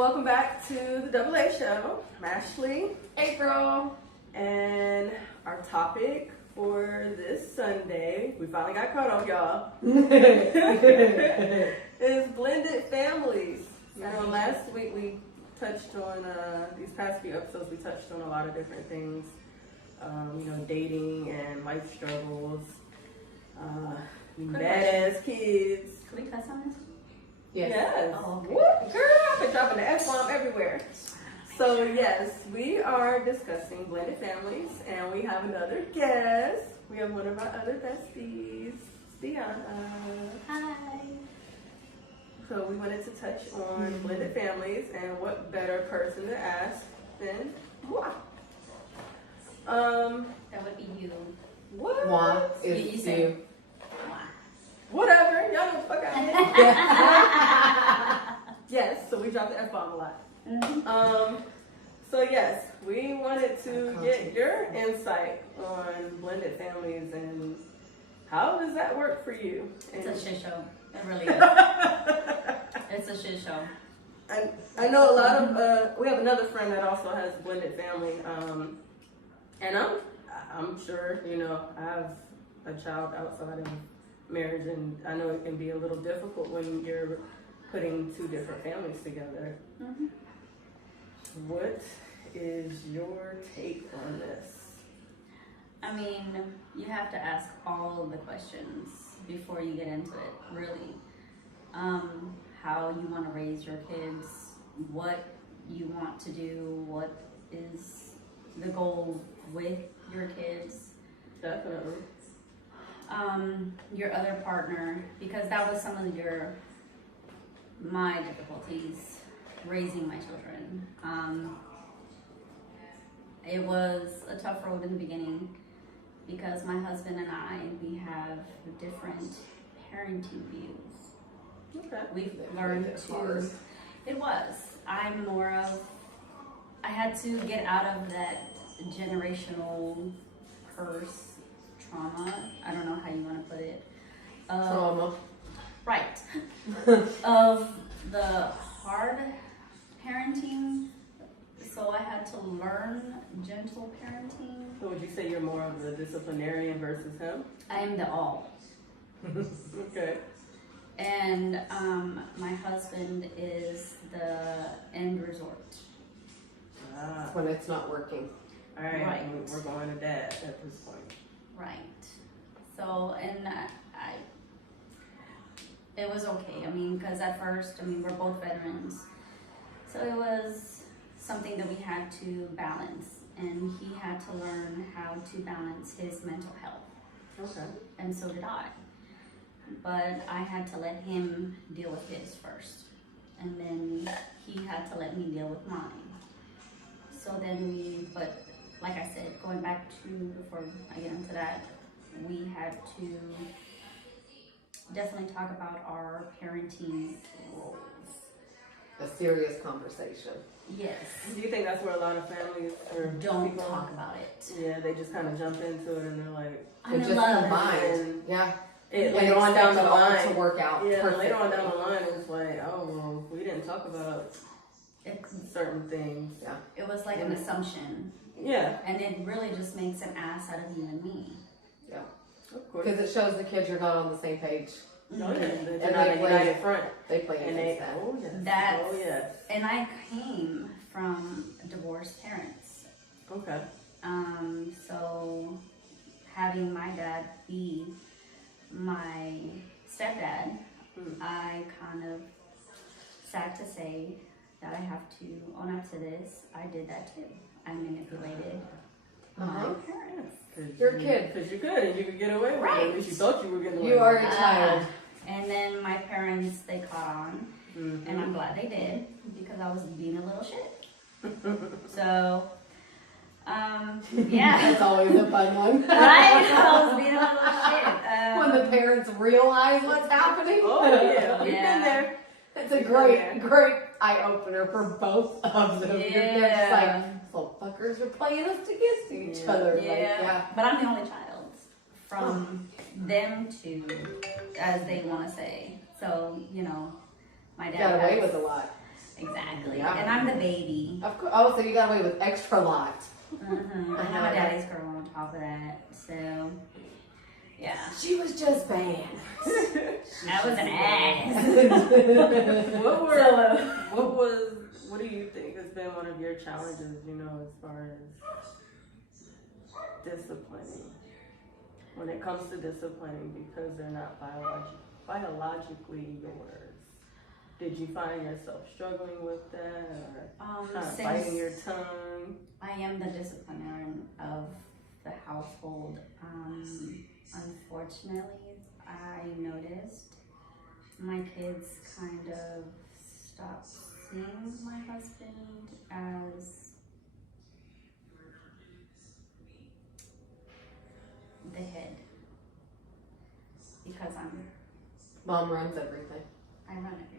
Welcome back to the Double A Show. I'm Ashley. April. And our topic for this Sunday, we finally got caught up, y'all, is blended families. Last week we touched on, these past few episodes, we touched on a lot of different things. Dating and life struggles, badass kids. Can we cuss on this? Yes. Oh, okay. Whoop, girl, I've been dropping the F-bomb everywhere. So yes, we are discussing blended families, and we have another guest. We have one of our other besties, Deanna. Hi. So we wanted to touch on blended families, and what better person to ask than moi. That would be you. What? Moi You is say- you. Whatever, y'all know the fuck out of here. Yes, so we dropped the F-bomb a lot. Mm-hmm. So yes, we wanted to get your insight on blended families and how does that work for you? It's a shit show. It really is. It's a shit show. I know a lot of, we have another friend that also has a blended family, and I'm sure, I have a child outside of marriage, and I know it can be a little difficult when you're putting two different families together. Mm-hmm. What is your take on this? I mean, you have to ask all of the questions before you get into it, really. How you want to raise your kids, what you want to do, what is the goal with your kids. Definitely. Your other partner, because that was some of my difficulties raising my children. It was a tough road in the beginning because my husband and we have different parenting views. Okay. We've learned to, it was, I had to get out of that generational curse, trauma, I don't know how you want to put it. Trauma. Right. Of the hard parenting. So I had to learn gentle parenting. So would you say you're more of the disciplinarian versus him? I am the all. Okay. And my husband is the end resort. Ah. When it's not working. All right. Right. We're going to dad at this point. Right. So, and it was okay. I mean, because at first, we're both veterans. So it was something that we had to balance. And he had to learn how to balance his mental health. Okay. And so did I. But I had to let him deal with his first. And then he had to let me deal with mine. So then but like I said, going back to before I get into that, we had to definitely talk about our parenting roles. A serious conversation. Yes. Do you think that's where a lot of families or Don't people, talk about it. Yeah, they just kind of jump into it and they're like, I'm It in just love. combined. Yeah. later on down the Expect it all line. to work out. Yeah, perfectly. later on down the line, it's like, oh, well, we didn't talk about certain things. Yeah. It was like an assumption. Yeah, And it really just makes an ass out of you and me. Yeah. of course. Because it shows the kids are not on the same page. No, they're And not they a play- united front. They play And against they, that. oh yes, That's, oh yes. And I came from divorced parents. Okay. So having my dad be my stepdad, I kind of sad to say that I have to own up to this. I did that too. I manipulated my parents. You're a kid. Because you could, and you could get away with it. Right. At least you thought you were getting away You with are it. a child. And then my parents, they caught on, and I'm glad they did because I was being a little shit. So, yeah. That's always a fun one. Right? I was being a little shit. When the parents realize what's happening. Oh yeah, we've Yeah. been there. It's a great eye opener for both of them. You're just like, little fuckers are playing us against each other. Like, yeah. But I'm the only child from them two, as they want to say. So, my dad Got away has- with a lot. Exactly. Yeah. And I'm the baby. Of course. Oh, so you got away with extra lot. I have a daddy's girl on top of that. So, yeah. She was just bad. I was an ass. What do you think has been one of your challenges, you know, as far as disciplining? When it comes to disciplining, because they're not biologically yours. Did you find yourself struggling with that, or kind of biting your tongue? I am the disciplinarian of the household. Unfortunately, I noticed my kids kind of stopped seeing my husband as the head, because Mom runs everything. I run everything.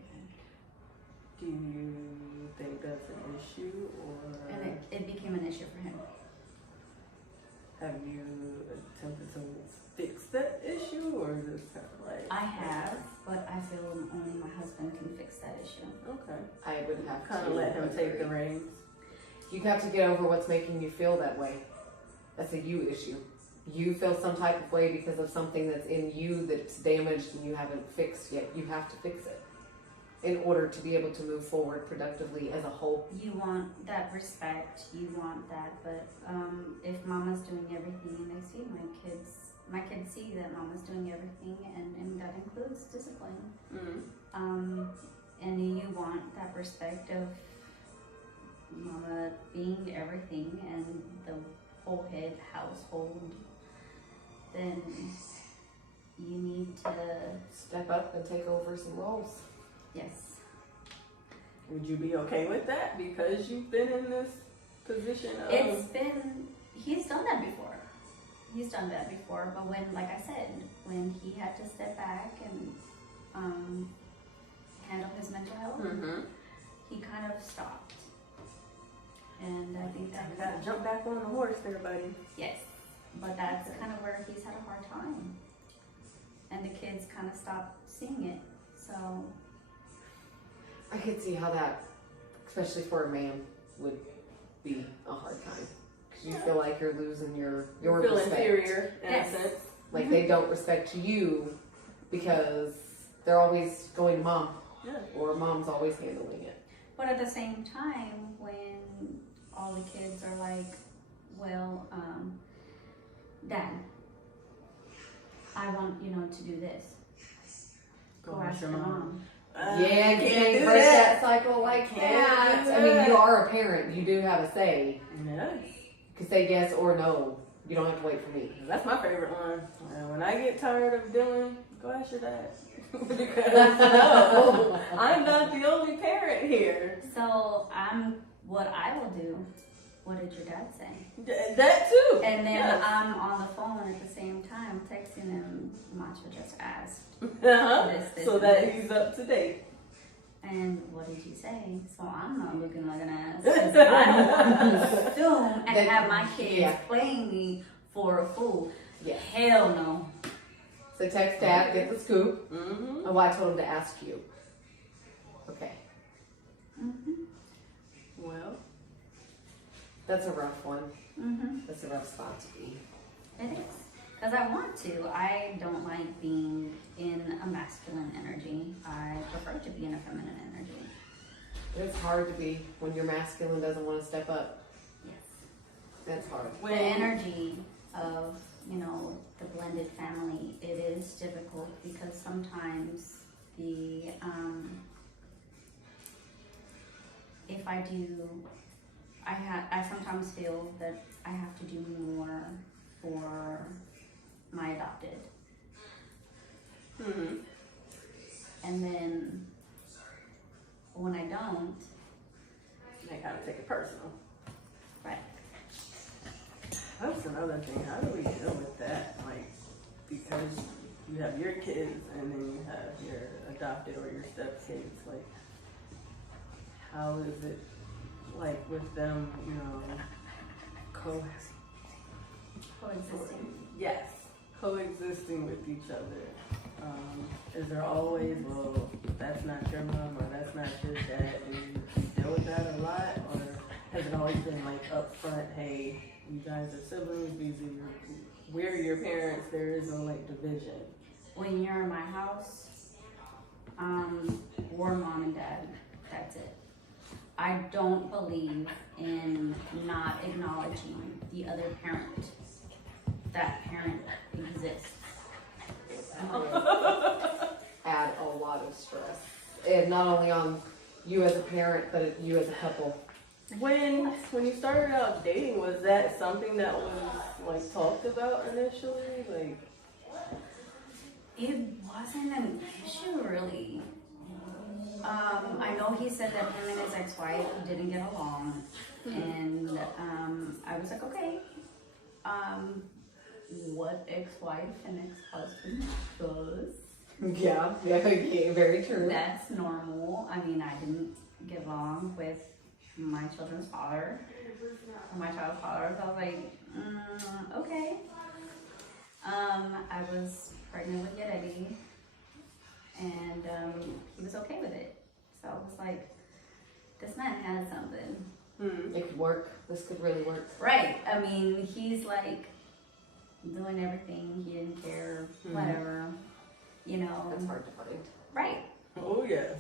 Do you think that's an issue, or And it became an issue for him. have you attempted to fix that issue, or is it kind of like... I have, but I feel only my husband can fix that issue. Okay. I would have Kind to of let him take the reins. You have to get over what's making you feel that way. That's a you issue. You feel some type of way because of something that's in you that's damaged and you haven't fixed yet. You have to fix it in order to be able to move forward productively as a whole. You want that respect, you want that, but if mama's doing everything and they see my kids see that mama's doing everything, and that includes discipline. Mm-hmm. And you want that respect of mama being everything and the whole head household, then you need to, Step up and take over some roles. yes. Would you be okay with that because you've been in this position of... He's done that before. But when, like I said, when he had to step back and handle his mental health, Mm-hmm. he kind of stopped. And I think that You gotta jump back on the horse there, buddy. yes, but that's kind of where he's had a hard time. And the kids kind of stopped seeing it. So I could see how that, especially for a man, would be a hard time. Because you feel like you're losing your Feel respect. inferior in Yes. a sense. Like they don't respect you because they're always going to mom, Yeah. or mom's always handling it. but at the same time, when all the kids are like, well, Dad, I want, to do this. Go ask your mom. Yeah, you can't can't do break that. that cycle like Can't that. do I mean, that. you are a parent. You do have a say. Yes. You can say yes or no. You don't have to wait for me. That's my favorite one. When I get tired of dealing, go ask your dad. Because no, I'm not the only parent here. So what I will do. What did your dad say? That too. And then Yes. I'm on the phone at the same time texting him. Macho just asked, Uh-huh. This, So and that this. he's up to date. and what did you say? So I'm not looking like an ass. 'Cause I don't want to assume and have my kids Yeah. playing me for a fool. Yeah. Hell no. So text dad, get the scoop. Mm-hmm. Oh, I told him to ask you. Okay. Mhm. Well, That's a rough one. Mhm. That's a rough spot to be. It is. Because I want to. I don't like being in a masculine energy. I prefer to be in a feminine energy. It's hard to be when your masculine doesn't want to step up. Yes. That's hard. The energy of, the blended family, it is difficult because sometimes if I do, I sometimes feel that I have to do more for my adopted. Mm-hmm. And then when I don't, They kind of take it personal. right, That's another thing. How do we deal with that? Like, because you have your kids and then you have your adopted or your stepkids. Like, how is it like with them? coexisting. Yes, coexisting with each other. Is there always, well, that's not your mom or that's not your dad? Do you deal with that a lot, or has it always been like upfront? Hey, you guys are siblings. We're your parents. There is no like division. When you're in my house, we're mom and dad. That's it. I don't believe in not acknowledging the other parent. That parent exists. Add a lot of stress, and not only on you as a parent, but you as a couple. When you started out dating, was that something that was like talked about initially? Like, It wasn't an issue really. I know he said that him and his ex-wife didn't get along, and I was like, okay. What ex-wife and ex-husband does? Yeah, very true. That's normal. I mean, I didn't get along with my children's father, or my child's father, so I was like, okay. I was pregnant with Eddie, and he was okay with it. So I was like, this man has something. It could work. This could really work. Right. I mean, he's like doing everything. He didn't care, whatever. You know. That's hard to find. Right. oh yes.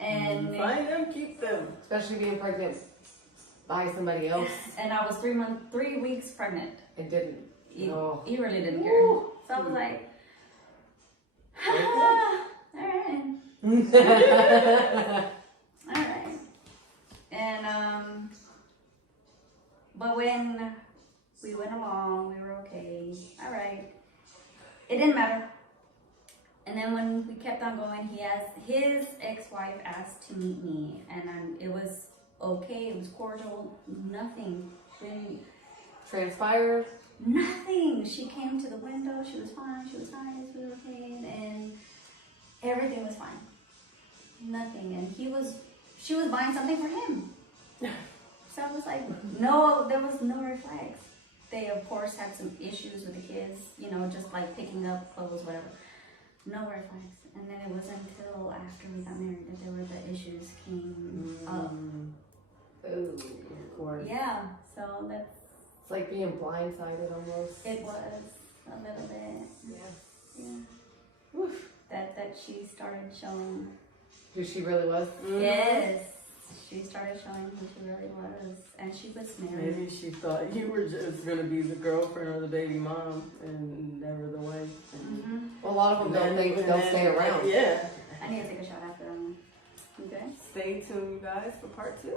And Find them, keep them. Especially being pregnant by somebody else and I was 3 weeks pregnant. and didn't. He, Oh. he really didn't care. So I was like, all right. All right. And but when we went along, we were okay. All right. It didn't matter. And then when we kept on going, his ex-wife asked to meet me, and it was okay. It was cordial. Nothing really Transpired. nothing. She came to the window. She was fine. She was nice. We were okay, and everything was fine. Nothing. And she was buying something for him. So I was like, no, there was no red flags. They of course had some issues with the kids, you know, just like picking up clothes, whatever. No red flags. And then it wasn't until after we got married that there were the issues came up. Ooh. Of course. Yeah. So that's It's like being blindsided almost. it was a little bit. Yeah. Yeah. Oof. That she started showing. Who she really was. Yes. She started showing who she really was, and she was married. Maybe she thought you were just gonna be the girlfriend or the baby mom, and never the wife. Well, a lot of them don't think they'll stay around. Yeah. I need to take a shot after them. Okay. Stay tuned, you guys, for part 2.